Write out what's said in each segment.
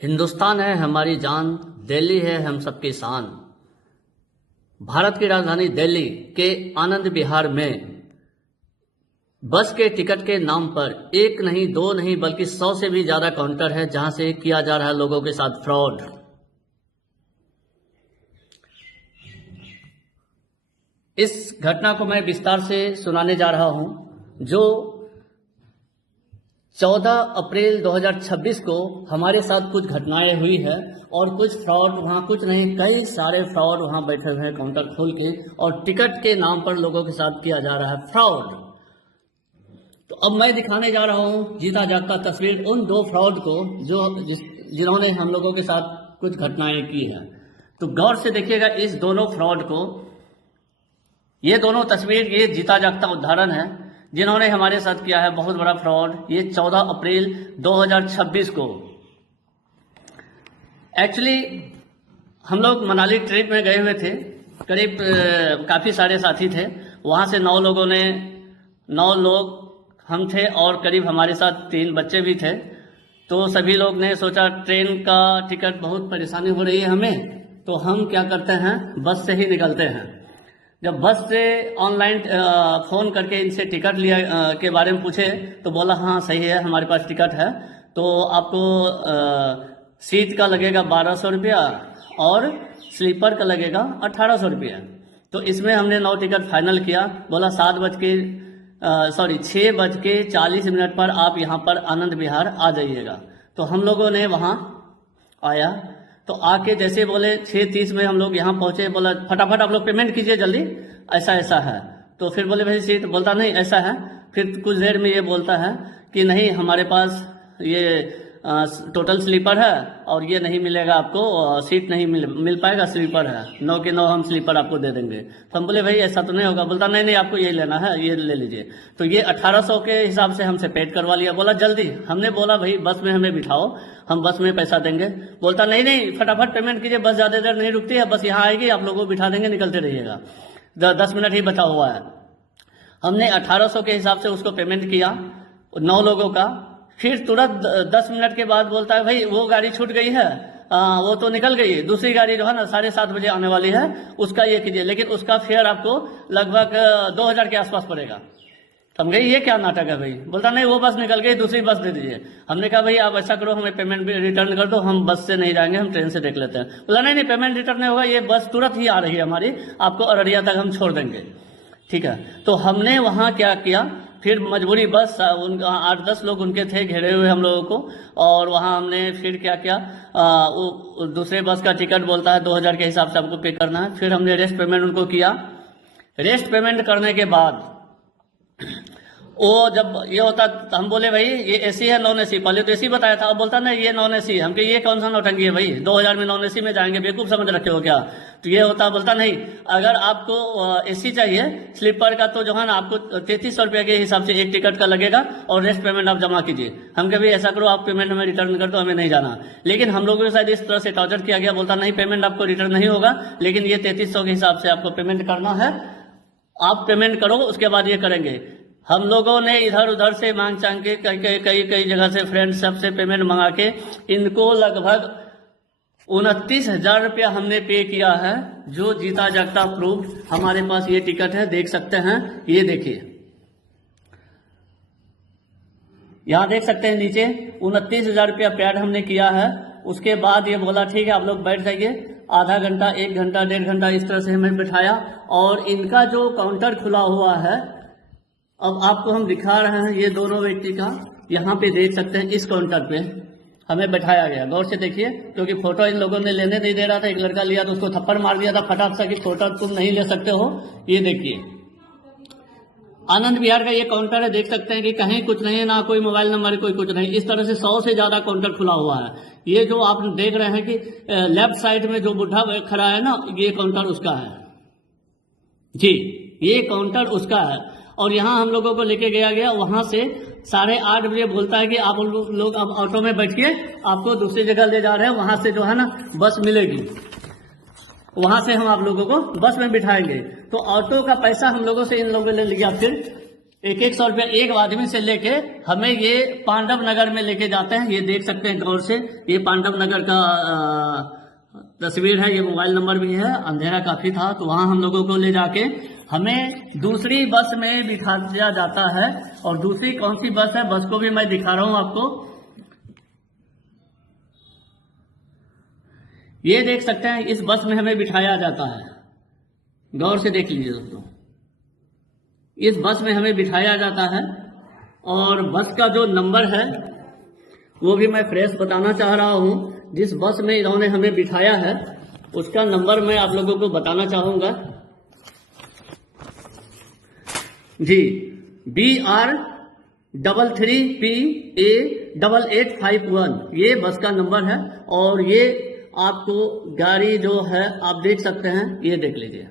हिंदुस्तान है हमारी जान, दिल्ली है हम सबकी शान। भारत की राजधानी दिल्ली के आनंद विहार में बस के टिकट के नाम पर एक नहीं, दो नहीं, बल्कि 100 से भी ज्यादा काउंटर है जहां से किया जा रहा है लोगों के साथ फ्रॉड। इस घटना को मैं विस्तार से सुनाने जा रहा हूं, जो 14 अप्रैल 2026 को हमारे साथ कुछ घटनाएं हुई है और कुछ फ्रॉड वहां, कुछ नहीं कई सारे फ्रॉड वहां बैठे हुए हैं काउंटर खोल के, और टिकट के नाम पर लोगों के साथ किया जा रहा है फ्रॉड। तो अब मैं दिखाने जा रहा हूं जीता जागता तस्वीर उन दो फ्रॉड को जिन्होंने हम लोगों के साथ कुछ घटनाएं की है। तो गौर से देखिएगा इस दोनों फ्रॉड को। ये दोनों तस्वीर ये जीता जागता उदाहरण है जिन्होंने हमारे साथ किया है बहुत बड़ा फ्रॉड। ये 14 अप्रैल 2026 को एक्चुअली हम लोग मनाली ट्रिप में गए हुए थे, करीब काफ़ी सारे साथी थे। वहाँ से 9 लोग हम थे और करीब हमारे साथ 3 बच्चे भी थे। तो सभी लोग ने सोचा ट्रेन का टिकट बहुत परेशानी हो रही है हमें, तो हम क्या करते हैं बस से ही निकलते हैं। जब बस से ऑनलाइन फ़ोन करके इनसे टिकट लिया के बारे में पूछे तो बोला हाँ सही है हमारे पास टिकट है, तो आपको सीट का लगेगा 1200 रुपया और स्लीपर का लगेगा 1800 रुपया। तो इसमें हमने 9 टिकट फाइनल किया। बोला 6:40 पर आप यहाँ पर आनंद विहार आ जाइएगा। तो हम लोगों ने वहाँ आया, तो आके जैसे बोले 6:30 में हम लोग यहाँ पहुँचे। बोला फटाफट आप लोग पेमेंट कीजिए जल्दी, ऐसा ऐसा है। तो फिर बोले भाई सीट, बोलता नहीं ऐसा है। फिर कुछ देर में ये बोलता है कि नहीं हमारे पास ये टोटल स्लीपर है और ये नहीं मिलेगा आपको, सीट नहीं मिल पाएगा, स्लीपर है, 9 के 9 हम स्लीपर आपको दे देंगे। तो हम बोले भाई ऐसा तो नहीं होगा। बोलता नहीं आपको ये लेना है, ये ले लीजिए। तो ये 1800 के हिसाब से हमसे पेड करवा लिया। बोला जल्दी। हमने बोला भाई बस में हमें बिठाओ, हम बस में पैसा देंगे। बोलता नहीं फटाफट पेमेंट कीजिए, बस ज़्यादा देर नहीं रुकती है, बस यहाँ आएगी आप लोगों को बिठा देंगे, निकलते रहिएगा, 10 मिनट ही बचा हुआ है। हमने 1800 के हिसाब से उसको पेमेंट किया 9 लोगों का। फिर तुरंत 10 मिनट के बाद बोलता है भाई वो गाड़ी छूट गई है, वो तो निकल गई, दूसरी गाड़ी जो है ना 7:30 बजे आने वाली है, उसका ये कीजिए, लेकिन उसका फेयर आपको लगभग 2000 के आसपास पड़ेगा। हम गए ये क्या नाटक है भाई। बोलता नहीं वो बस निकल गई, दूसरी बस दे दीजिए। हमने कहा भाई आप ऐसा करो हमें पेमेंट भी रिटर्न कर दो, हम बस से नहीं जाएंगे, हम ट्रेन से देख लेते हैं। बोला नहीं पेमेंट रिटर्न नहीं होगा, ये बस तुरंत ही आ रही है हमारी, आपको अररिया तक हम छोड़ देंगे। ठीक है। तो हमने वहाँ क्या किया, फिर मजबूरी बस 8-10 लोग उनके थे घेरे हुए हम लोगों को, और वहाँ हमने फिर क्या किया, दूसरे बस का टिकट बोलता है 2000 के हिसाब से आपको पे करना है। फिर हमने रेस्ट पेमेंट उनको किया। रेस्ट पेमेंट करने के बाद वो जब ये होता तो हम बोले भाई ये एसी है नॉन एसी, पहले तो एसी बताया था, अब बोलता नहीं ये नॉन एसी। हम ये कौन सा नौटंकी है भाई, 2000 में नॉन एसी में जाएंगे, बेवकूफ़ समझ रखे हो क्या। तो ये होता, बोलता नहीं अगर आपको एसी चाहिए स्लीपर का तो जो है ना आपको 3300 रुपये के हिसाब से एक टिकट का लगेगा और रेस्ट पेमेंट आप जमा कीजिए। हम कभी ऐसा करो आप पेमेंट हमें रिटर्न कर दो, हमें नहीं जाना। लेकिन हम लोगों के साथ इस तरह से टॉर्चर किया गया। बोलता नहीं पेमेंट आपको रिटर्न नहीं होगा, लेकिन ये 3300 के हिसाब से आपको पेमेंट करना है, आप पेमेंट करो उसके बाद ये करेंगे। हम लोगों ने इधर उधर से मांग चांग के कई जगह से फ्रेंड सबसे पेमेंट मंगा के इनको लगभग 29,000 रुपया हमने पे किया है, जो जीता जागता प्रूफ हमारे पास ये टिकट है, देख सकते हैं। ये देखिए यहाँ देख सकते हैं नीचे 29,000 रुपया पेड हमने किया है। उसके बाद ये बोला ठीक है आप लोग बैठ जाइए, आधा घंटा 1 घंटा 1.5 घंटा इस तरह से हमें बिठाया। और इनका जो काउंटर खुला हुआ है अब आपको हम दिखा रहे हैं, ये दोनों व्यक्ति का यहाँ पे देख सकते हैं, इस काउंटर पे हमें बैठाया गया। गौर से देखिए, क्योंकि फोटो इन लोगों ने लेने नहीं दे रहा था। एक लड़का लिया तो उसको थप्पड़ मार दिया था फटाक सा कि फोटो तुम नहीं ले सकते हो। ये देखिए आनंद विहार का ये काउंटर है, देख सकते हैं कि कहीं कुछ नहीं है, ना कोई मोबाइल नंबर है, कोई कुछ नहीं। इस तरह से 100 से ज्यादा काउंटर खुला हुआ है। ये जो आप देख रहे हैं कि लेफ्ट साइड में जो बुढ़ा खड़ा है ना, ये काउंटर उसका है जी, ये काउंटर उसका है। और यहाँ हम लोगों को लेके गया वहां से 8:30 बजे बोलता है कि आप लोग अब ऑटो में बैठिए, आपको दूसरी जगह ले जा रहे हैं, वहां से जो है ना बस मिलेगी, वहां से हम आप लोगों को बस में बिठाएंगे। तो ऑटो का पैसा हम लोगों से इन लोगों ने लिया। फिर 100 रुपया एक आदमी से लेके हमें ये पांडव नगर में लेके जाते हैं। ये देख सकते हैं गौर से, ये पांडव नगर का तस्वीर है, ये मोबाइल नंबर भी है। अंधेरा काफी था तो वहां हम लोगों को ले जाके हमें दूसरी बस में बिठा दिया जाता है। और दूसरी कौन सी बस है, बस को भी मैं दिखा रहा हूं आपको। ये देख सकते हैं, इस बस में हमें बिठाया जाता है। गौर से देख लीजिए दोस्तों, इस बस में हमें बिठाया जाता है। और बस का जो नंबर है वो भी मैं फ्रेश बताना चाह रहा हूं। जिस बस में इन्होंने हमें बिठाया है उसका नंबर मैं आप लोगों को बताना चाहूंगा जी। BR33PA8851 ये बस का नंबर है। और ये आपको गाड़ी जो है आप देख सकते हैं, ये देख लीजिए,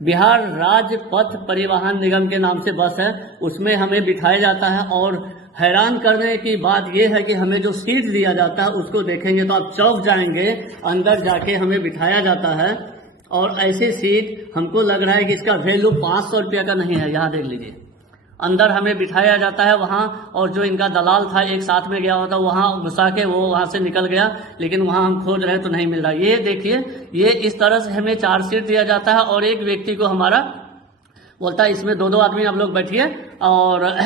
बिहार राज्य पथ परिवहन निगम के नाम से बस है। उसमें हमें बिठाया जाता है। और हैरान करने की बात यह है कि हमें जो सीट दिया जाता है उसको देखेंगे तो आप चौंक जाएंगे। अंदर जाके हमें बिठाया जाता है और ऐसी सीट हमको लग रहा है कि इसका वैल्यू 500 रुपया का नहीं है। यहाँ देख लीजिए, अंदर हमें बिठाया जाता है वहां। और जो इनका दलाल था एक साथ में गया होता, वहां घुसा के वो वहां से निकल गया, लेकिन वहां हम खोज रहे तो नहीं मिल रहा। ये देखिए, ये इस तरह से हमें 4 सीट दिया जाता है। और एक व्यक्ति को हमारा बोलता है इसमें 2-2 आदमी आप लोग बैठिए और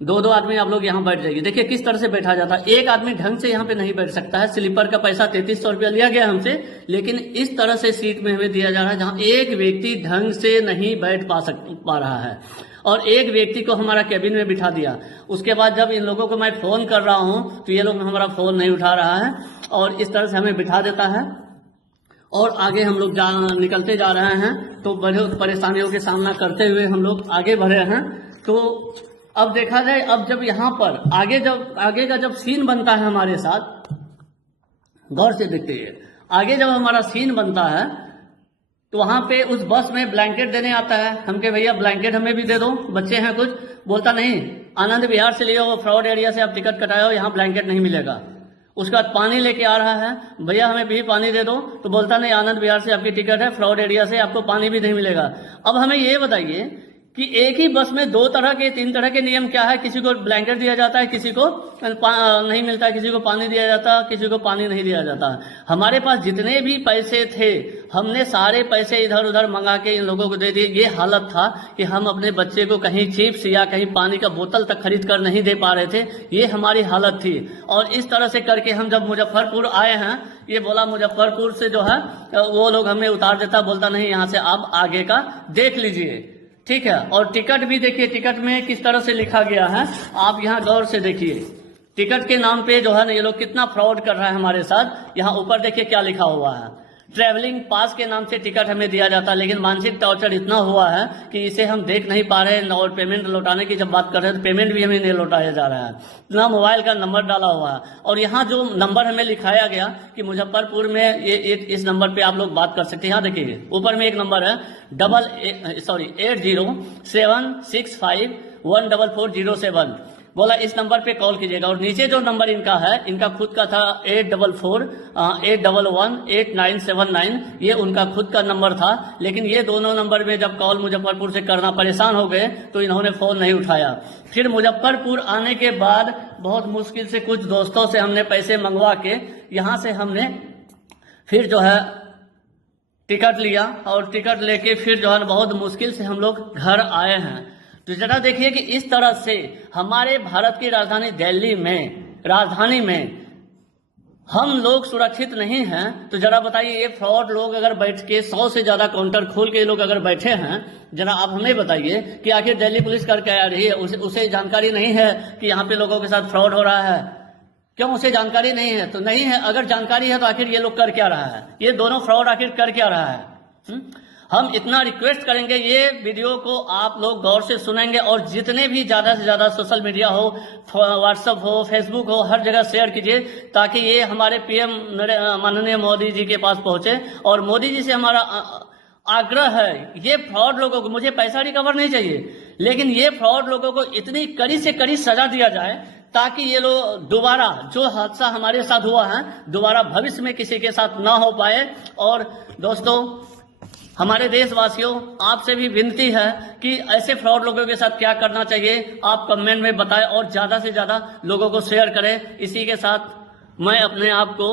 2-2 आदमी आप लोग यहाँ बैठ जाइए। देखिए किस तरह से बैठा जाता है। एक आदमी ढंग से यहाँ पे नहीं बैठ सकता है। स्लीपर का पैसा 3300 रुपया लिया गया हमसे, लेकिन इस तरह से सीट में हमें दिया जा रहा है जहाँ एक व्यक्ति ढंग से नहीं बैठ पा रहा है। और एक व्यक्ति को हमारा कैबिन में बिठा दिया। उसके बाद जब इन लोगों को मैं फोन कर रहा हूं तो ये लोग हमारा फोन नहीं उठा रहा है और इस तरह से हमें बिठा देता है। और आगे हम लोग निकलते जा रहे हैं तो बड़े परेशानियों के सामना करते हुए हम लोग आगे बढ़े हैं। तो अब देखा जाए, अब जब यहाँ पर आगे का जब सीन बनता है हमारे साथ, गौर से देखते हैं, आगे जब हमारा सीन बनता है तो वहां पे उस बस में ब्लैंकेट देने आता है। हम के भैया ब्लैंकेट हमें भी दे दो, बच्चे हैं कुछ। बोलता नहीं, आनंद विहार से लिए हो, फ्रॉड एरिया से आप टिकट कटाए हो, यहाँ ब्लैंकेट नहीं मिलेगा। उसके बाद पानी लेके आ रहा है, भैया हमें भी पानी दे दो, तो बोलता नहीं, आनंद विहार से आपकी टिकट है, फ्रॉड एरिया से आपको पानी भी नहीं मिलेगा। अब हमें ये बताइए कि एक ही बस में 2 तरह के 3 तरह के नियम क्या है। किसी को ब्लैंकेट दिया जाता है, किसी को नहीं मिलता है, किसी को पानी दिया जाता है, किसी को पानी नहीं दिया जाता। हमारे पास जितने भी पैसे थे हमने सारे पैसे इधर उधर मंगा के इन लोगों को दे दिए। ये हालत था कि हम अपने बच्चे को कहीं चिप्स या कहीं पानी का बोतल तक खरीद कर नहीं दे पा रहे थे। ये हमारी हालत थी। और इस तरह से करके हम जब मुजफ्फरपुर आए हैं, ये बोला मुजफ्फरपुर से जो है वो लोग हमें उतार देता, बोलता नहीं यहाँ से आप आगे का देख लीजिए, ठीक है। और टिकट भी देखिए, टिकट में किस तरह से लिखा गया है, आप यहाँ गौर से देखिए। टिकट के नाम पे जो है ना ये लोग कितना फ्रॉड कर रहा है हमारे साथ। यहाँ ऊपर देखिए क्या लिखा हुआ है, ट्रैवलिंग पास के नाम से टिकट हमें दिया जाता है। लेकिन मानसिक टॉर्चर इतना हुआ है कि इसे हम देख नहीं पा रहे हैं। और पेमेंट लौटाने की जब बात कर रहे हैं तो पेमेंट भी हमें नहीं लौटाया जा रहा है, ना मोबाइल का नंबर डाला हुआ है। और यहाँ जो नंबर हमें लिखाया गया कि मुजफ्फरपुर में ये इस नंबर पे आप लोग बात कर सकते हैं। यहाँ देखिए ऊपर में एक नंबर है 8065144007, बोला इस नंबर पे कॉल कीजिएगा। और नीचे जो नंबर इनका है, इनका खुद का था 8448118979, ये उनका खुद का नंबर था। लेकिन ये दोनों नंबर में जब कॉल मुजफ्फरपुर से करना परेशान हो गए तो इन्होंने फोन नहीं उठाया। फिर मुजफ्फरपुर आने के बाद बहुत मुश्किल से कुछ दोस्तों से हमने पैसे मंगवा के यहाँ से हमने फिर जो है टिकट लिया। और टिकट लेके फिर जो है बहुत मुश्किल से हम लोग घर आए हैं। तो जरा देखिए कि इस तरह से हमारे भारत की राजधानी दिल्ली में हम लोग सुरक्षित नहीं हैं। तो जरा बताइए, ये फ्रॉड लोग अगर बैठ के 100 से ज्यादा काउंटर खोल के लोग अगर बैठे हैं, जरा आप हमें बताइए कि आखिर दिल्ली पुलिस कर क्या रही है। उसे जानकारी नहीं है कि यहाँ पे लोगों के साथ फ्रॉड हो रहा है? क्यों उसे जानकारी नहीं है? तो नहीं है। अगर जानकारी है तो आखिर ये लोग कर क्या रहा है, ये दोनों फ्रॉड आखिर कर क्या रहा है? हम इतना रिक्वेस्ट करेंगे, ये वीडियो को आप लोग गौर से सुनेंगे और जितने भी ज्यादा से ज्यादा सोशल मीडिया हो, व्हाट्सएप हो, फेसबुक हो, हर जगह शेयर कीजिए ताकि ये हमारे पीएम माननीय मोदी जी के पास पहुंचे। और मोदी जी से हमारा आग्रह है, ये फ्रॉड लोगों को, मुझे पैसा रिकवर नहीं चाहिए, लेकिन ये फ्रॉड लोगों को इतनी कड़ी से कड़ी सजा दिया जाए ताकि ये लोग दोबारा जो हादसा हमारे साथ हुआ है दोबारा भविष्य में किसी के साथ ना हो पाए। और दोस्तों, हमारे देशवासियों, आपसे भी विनती है कि ऐसे फ्रॉड लोगों के साथ क्या करना चाहिए आप कमेंट में बताएं और ज्यादा से ज्यादा लोगों को शेयर करें। इसी के साथ मैं अपने आप को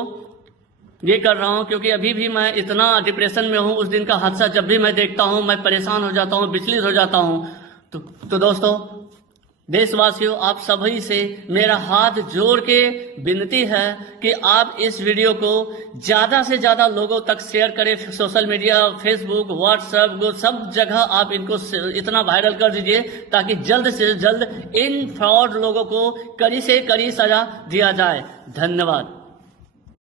ये कर रहा हूं, क्योंकि अभी भी मैं इतना डिप्रेशन में हूं। उस दिन का हादसा जब भी मैं देखता हूं मैं परेशान हो जाता हूं, विचलित हो जाता हूं। तो दोस्तों, देशवासियों, आप सभी से मेरा हाथ जोड़ के विनती है कि आप इस वीडियो को ज्यादा से ज्यादा लोगों तक शेयर करें। सोशल मीडिया, फेसबुक, व्हाट्सएप, सब जगह आप इनको इतना वायरल कर दीजिए ताकि जल्द से जल्द इन फ्रॉड लोगों को कड़ी से कड़ी सजा दिया जाए। धन्यवाद।